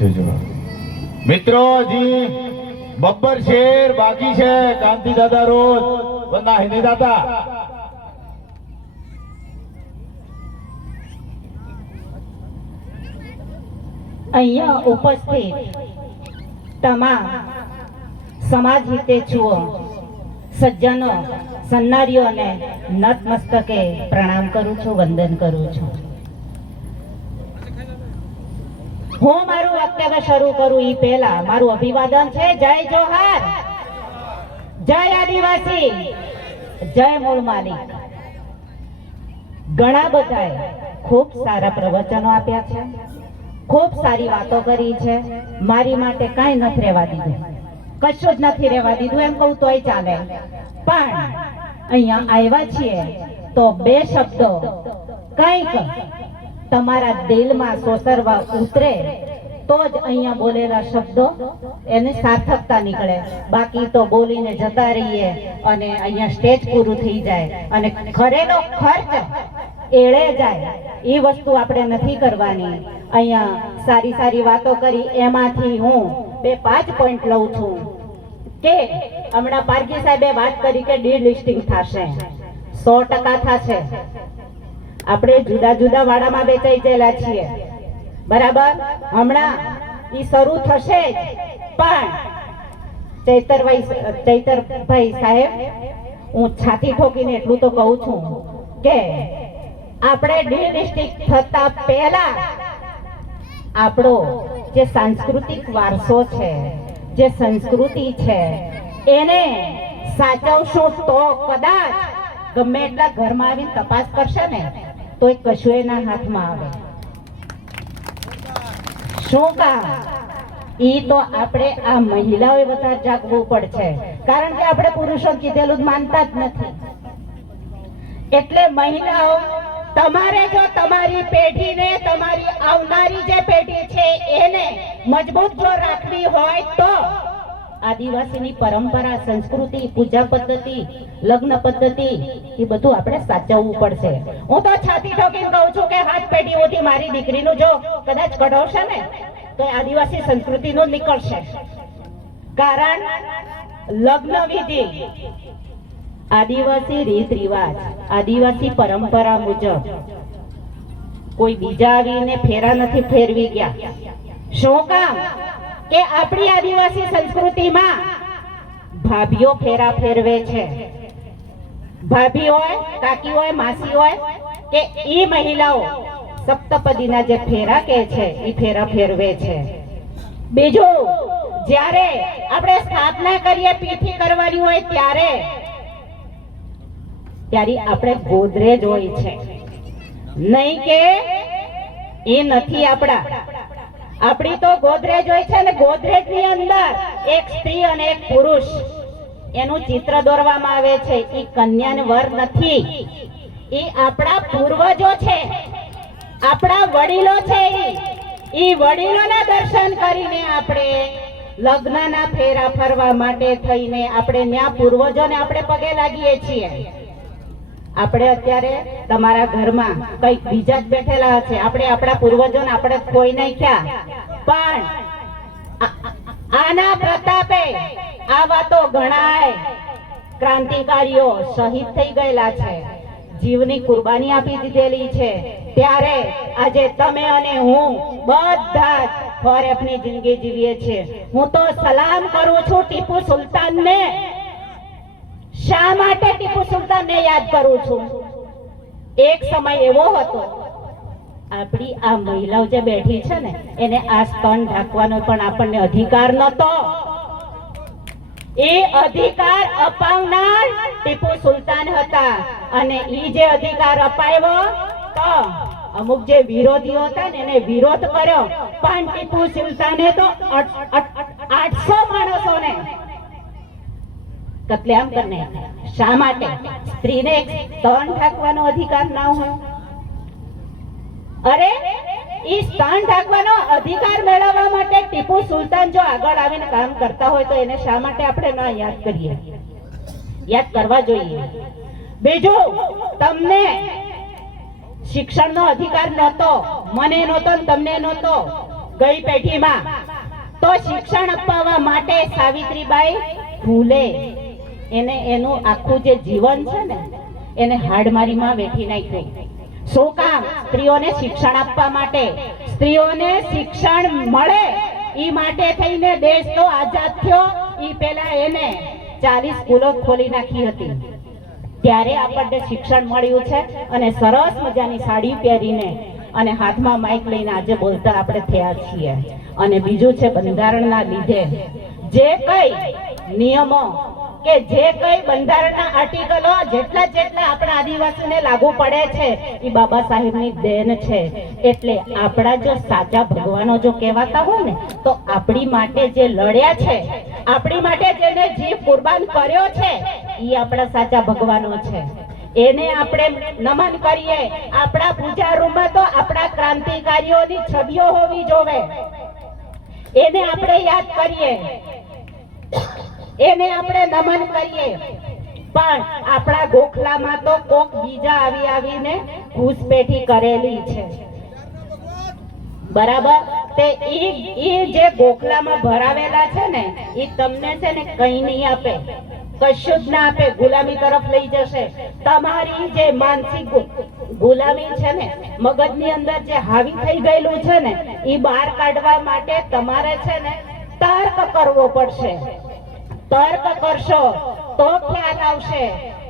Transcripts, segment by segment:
મિત્રો હજી બબ્બર શેર બાકી છે. કાંતિ દાદા રોજ વંદા હિન્દી દાદા અહીંયા ઉપસ્થિત તમામ સમાજ હિતેચ્છુઓ સજ્જનો સન્નારીઓને નતમસ્તકે પ્રણામ કરું છું, વંદન કરું છું. હું મારું વક્તવ્ય શરૂ કરું એ પહેલા મારું અભિવાદન છે જય જોહાર, જય આદિવાસી, જય મૂળ માલિક. ઘણા બધાએ ખૂબ સારા પ્રવચનો આપ્યા છે, ખૂબ સારી વાતો કરી છે. મારી માટે કાંઈ નથી રહેવા દીધું, કશું જ નથી રહેવા દીધું એમ કહું તોય ચાલે. પણ અહીંયા આવ્યા છીએ તો બે શબ્દો કંઈક તમારા દિલમાં સોસરવા ઉતરે તો જ અહીંયા બોલેલા શબ્દો એને સાર્થકતા નીકળે. બાકી તો બોલીને જતા રહીએ અને અહીંયા સ્ટેજ પૂરું થઈ જાય અને ખરેનો ખર્ચ એળે જાય. એ વસ્તુ આપણે નથી કરવાની. અહીંયા સારી સારી વાતો કરી, એમાંથી હું 2-5 પોઈન્ટ લઉં છું કે હમણાં પારકી સાહેબે વાત કરી કે ડી-લિસ્ટિંગ થશે, 100% થશે. આપણે જુદા જુદા વાડામાં વેચાઈ ગયેલા છીએ, બરાબર. હમણાં ઈ શરૂ થશે જ. પણ ચૈતરભાઈ સાહેબ, હું છાતી ઠોકીને એટલું તો કહું છું કે આપણે ડી-લિસ્ટિંગ થતા પહેલા આપણો જે સાંસ્કૃતિક વારસો છે, જે સંસ્કૃતિ છે, એને સાચવશું તો કદાચ ગમે એટલા ઘરમાં આવીને તપાસ કરશે ને તો એ કશું એના હાથમાં આવે. શું કામ? ઈ તો આપણે આ મહિલાઓએ વધારે જાગવું પડશે, કારણ કે આપણે પુરુષો કીધેલું જ માનતા જ નથી. એટલે મહિલાઓ, તમારે જો તમારી પેઢીને, તમારી આવનારી જે પેઢી છે એને મજબૂત જો રાખવી હોય તો આદિવાસીની પરંપરા, સંસ્કૃતિ, પૂજા પદ્ધતિ, લગ્ન પદ્ધતિ એ બધું આપણે સાચવવું પડશે. હું તો છાતી ઠોકીને કહું છું કે 7 પેઢીઓથી મારી દીકરીનું જો કદાચ કઢાવશે ને તો આદિવાસી સંસ્કૃતિનું નીકળશે. કારણ લગ્ન વિધિ, આદિવાસી રીત રિવાજ, આદિવાસી પરંપરા મુજબ કોઈ બીજા આવીને ફેરા નથી ફેરવી ગયા. શું કામ? કે આપણી આદિવાસી સંસ્કૃતિમાં ભાભીઓ ફેરા ફેરવે છે. ભાભી હોય, કાકી હોય, માસી હોય કે ઈ મહિલાઓ સપ્તપદીના જે ફેરા કહે છે ઈ ફેરા ફેરવે છે. બીજું, જ્યારે આપણે સ્થાપના કરીએ, પીઠી કરવાની હોય ત્યારે આપણે ગોદરેજ હોય છે, નહીં કે એ નથી આપણા. આપણી તો ગોદરેજ હોય છે ને ગોદરેજ ની અંદર એક સ્ત્રી અને એક પુરુષ એનું ચિત્ર દોરવામાં આવે છે. એ કન્યાને વર નથી, એ આપણા પૂર્વજો છે, આપણા વડીલો છે. એ વડીલોના દર્શન કરીને આપણે લગ્નના ફેરા ફરવા માટે થઈને આપણે ત્યાં પૂર્વજોને આપણે પગે લાગીએ છીએ. આપણે અત્યારે તમારા ઘરમાં કઈક બીજા જ બેઠેલા હશે, આપણે આપણા પૂર્વજોને આપણે કોઈ નાખ્યા, પણ આના પ્રતાપે આ વાતો ઘણાય ક્રાંતિકારીઓ શહીદ થઈ ગયેલા છે, જીવની કુરબાની આપી દીધેલી છે. ત્યારે આજે તમે અને હું બધા જ ફોરેફની જિંદગી જીવીએ છીએ. હું તો સલામ કરું છું ટીપુ સુલતાનને. શા માટે ટીપુ સુલતાનને યાદ કરું છું? એક સમય એવો હતો, આપણી આ મહિલાઓ જે બેઠી છે ને એને આ સ્તન ઢાંકવાનો પણ આપણને અધિકાર નહોતો. એ અધિકાર અપાવનાર ટીપુ સુલતાન હતા. અને એ જે અધિકાર અપાવ્યો તો અમુક જે વિરોધીઓ હતા ને એને વિરોધ કર્યો, પણ ટીપુ સુલતાને તો 800 માણસોને કતલેઆમ કરીને. શા માટે? સ્ત્રીને સ્તન ઢાંકવાનો અધિકાર ના હોય? અરે ઈ સ્તન ઢાંકવાનો અધિકાર મેળવવા માટે ટીપુ સુલતાન જો આગળ આવીને કામ કરતા હોય તો એને શા માટે આપણે ના યાદ કરીએ? યાદ કરવા જોઈએ. બીજું, તમને શિક્ષણનો અધિકાર નહોતો, મને નહોતો, તમને નહોતો. ગઈ પેઢીમાં તો શિક્ષણ અપાવવા માટે સાવિત્રીબાઈ ફૂલે એનું આખું જે જીવન છે ને એને હાડમારીમાં વેઠી નાખ્યું. શું કામ? સ્ત્રીઓને શિક્ષણ આપવા માટે, સ્ત્રીઓને શિક્ષણ મળે ઈ માટે થઈને દેશ તો આઝાદ થયો. ઈ પહેલા એને 40 સ્કૂલો ખોલી નાખી હતી. ત્યારે આપણને શિક્ષણ મળ્યું છે અને સરસ મજાની સાડી પહેરીને અને હાથમાં માઇક લઈને આજે બોલતા આપણે થયા છીએ. અને બીજું છે બંધારણના લીધે જે કઈ નિયમો કે જે કઈ બંધારણના આર્ટિકલો જેટલા આપણા આદિવાસીને લાગુ પડે છે એ બાબા સાહેબની દેન છે. એટલે આપણા જો સાચા ભગવાનો જો કહેવાતા હોય ને તો આપણી માટે જે લડ્યા છે, આપણી માટે જેને જીવ કુરબાન કર્યો છે એ આપણા સાચા ભગવાનો છે. એને આપણે નમન કરીએ. આપણા પૂજા રૂમમાં તો આપણા ક્રાંતિકારીઓની છબીઓ હોવી જોવે. એને આપણે યાદ કરીએ, એને આપણે નમન કરીએ. પણ આપણા ગોખલામાં તો કોક બીજા આવીને ઘૂસપેઠી કરેલી છે. બરાબર? તે ઈ જે ગોખલામાં ભરાવેલા છે ને ઈ તમને છે ને કઈ નહીં આપે, કશું જ ના આપે, ગુલામી તરફ લઈ જશે. તમારી જે માનસિક ગુલામી છે ને, મગજની અંદર જે હાવી થઈ ગયેલું છે ને ઈ બહાર કાઢવા માટે તમારે છે ને તર્ક કરવો પડશે. તર્ક કરશો તો ખ્યાલ આવશે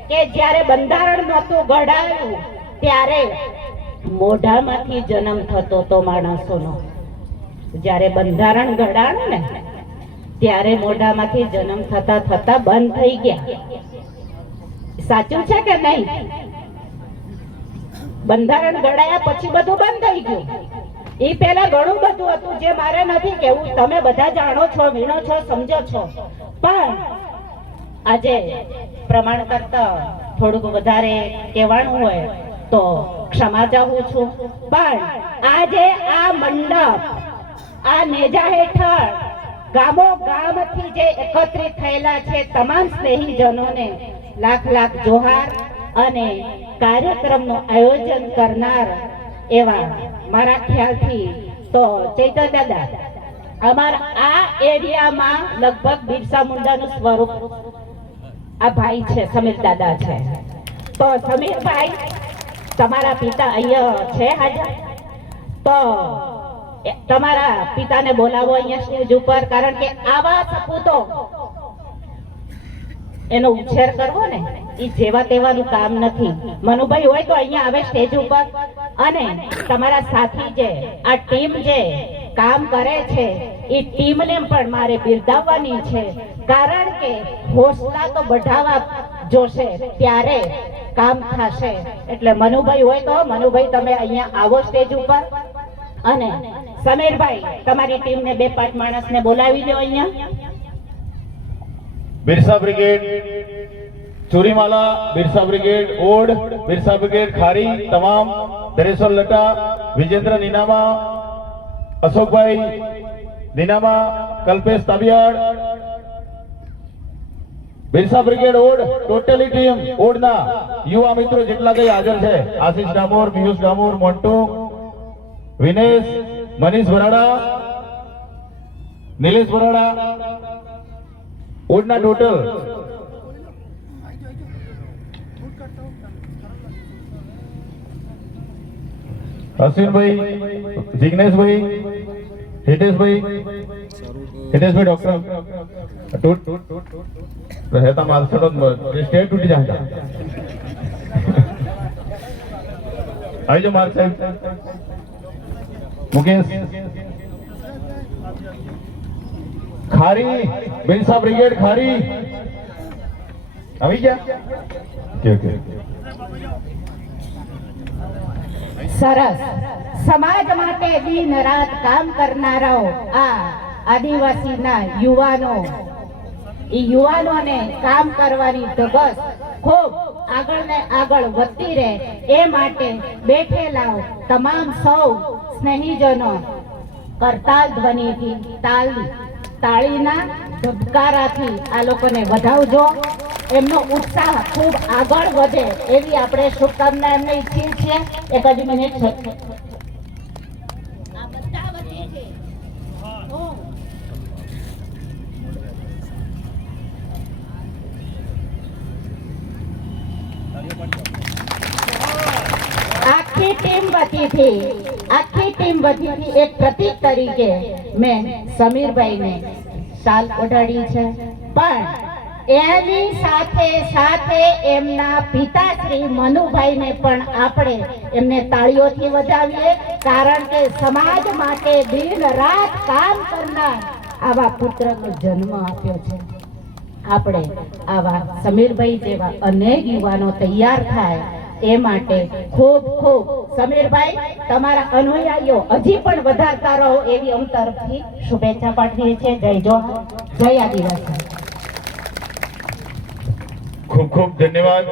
કે જ્યારે બંધારણ નહોતું ઘડાયું ત્યારે મોઢામાંથી જન્મ થતો તો માણસોનો. જ્યારે બંધારણ ઘડાયું ને ત્યારે મોઢામાંથી જન્મ થતા બંધ થઈ ગયા. સાચું છે કે નહીં? બંધારણ ઘડાયા પછી બધું બંધ થઈ ગયું. એ પહેલા ઘણું બધું હતું જે મારે નથી કેવું, તમે બધા જાણો છો, વીણો છો, સમજો છો. પણ આજે પ્રમાણ કરતા થોડુંક વધારે કહેવાનું હોય તો ક્ષમા ચાહું છું. પણ આજે આ મંડપ, આ નેજા હેઠળ ગામો ગામથી જે એકત્રિત થયેલા છે તમામ સ્નેહીજનોને લાખ જોહાર. અને કાર્યક્રમનું આયોજન કરનાર એવા મારા ખ્યાલથી તો ચૈતન્ય દાદા, અમારા આ એરિયામાં લગભગ બિરસા મુંડાનું સ્વરૂપ આ ભાઈ છે, સમીર દાદા છે. તો સમીરભાઈ, તમારા પિતા અહીંયા છે હાજર, તો તમારા પિતાને બોલાવો અહીંયા સ્ટેજ ઉપર. કારણ કે આવા સપૂતો એનો ઉછેર કરવો ને એ જેવા તેવાનું કામ નથી. મનુભાઈ હોય તો અહીંયા આવે સ્ટેજ ઉપર. અને તમારા સાથી જે આ ટીમ જે કામ કરે છે એ ટીમને પણ મારે બિરદાવવાની છે. કારણ કે હોસલા તો બઢાવા જોશે ત્યારે કામ થશે. એટલે મનુભાઈ હોય તો મનુભાઈ તમે અહીંયા આવો સ્ટેજ ઉપર. અને સમીરભાઈ, તમારી ટીમને 2-5 માણસને બોલાવી લો અહીંયા. Birsa brigade Chorimala, Birsa brigade Od, Birsa brigade Khari, તમામ દરેશ્વર લટા, વિજેન્દ્ર નીનામા, અશોકભાઈ Ninama, Kalpesh Tabiyad, Birsa brigade Od totally team ઓડના યુવા મિત્રો જેટલા કઈ હાજર છે, આશીષ ડામોર, પિયુષ ડામોર, મોન્ટુ, વિનેશ, મનીષ બરાડા, નિલેશ બરાડા, ઓડના ટોટલ અશ્વિનભાઈ, જિગ્નેશભાઈ, હિતેશભાઈ ડોક્ટર રહેતા માલસડો સ્ટેટ તૂટી જાય આવી જો માર સાહેબ, મુકેશ ખારી, બિરસા બ્રિગેડ ખારી આવી ગયા. ઓકે સરસ. સમાજ માટે દિન રાત કામ કરનારાઓ આ આદિવાસીના યુવાનો, એ યુવાનોને કામ કરવાની ધગસ ખૂબ આગળ ને આગળ વધતી રહે એ માટે બેઠેલા તમામ સૌ સ્નેહીજનો કરતાલ ધ્વનિથી, તાળીના ધબકારાથી આ લોકોને વધાવજો. એમનો ઉત્સાહ ખૂબ આગળ વધે એવી આપણે શુભકામના એમને ઈચ્છીએ છીએ. એક જ મિનિટ છે. આખી ટીમ વતીથી એક પ્રતીક તરીકે મેં સમીરભાઈને શાલ ઓઢાડી છે, પણ એની સાથે સાથે એમના પિતાશ્રી મનુભાઈને પણ આપણે એમને તાળીઓથી વધાવીએ, કારણ કે સમાજ માટે દિન રાત કામ કરનાર આવા પુત્રનો જન્મ આપ્યો છે. આપણે આવા સમીરભાઈ જેવા અનેક યુવાનો તૈયાર થાય એ માટે ખૂબ ખૂબ સમીરભાઈ તમારા અનુયાયીઓ હજી પણ વધારતા રહો એવી અમ તરફથી શુભેચ્છા પાઠવીએ છીએ. જય જોહાર, જય આદિવાસી. ખૂબ ખૂબ ધન્યવાદ.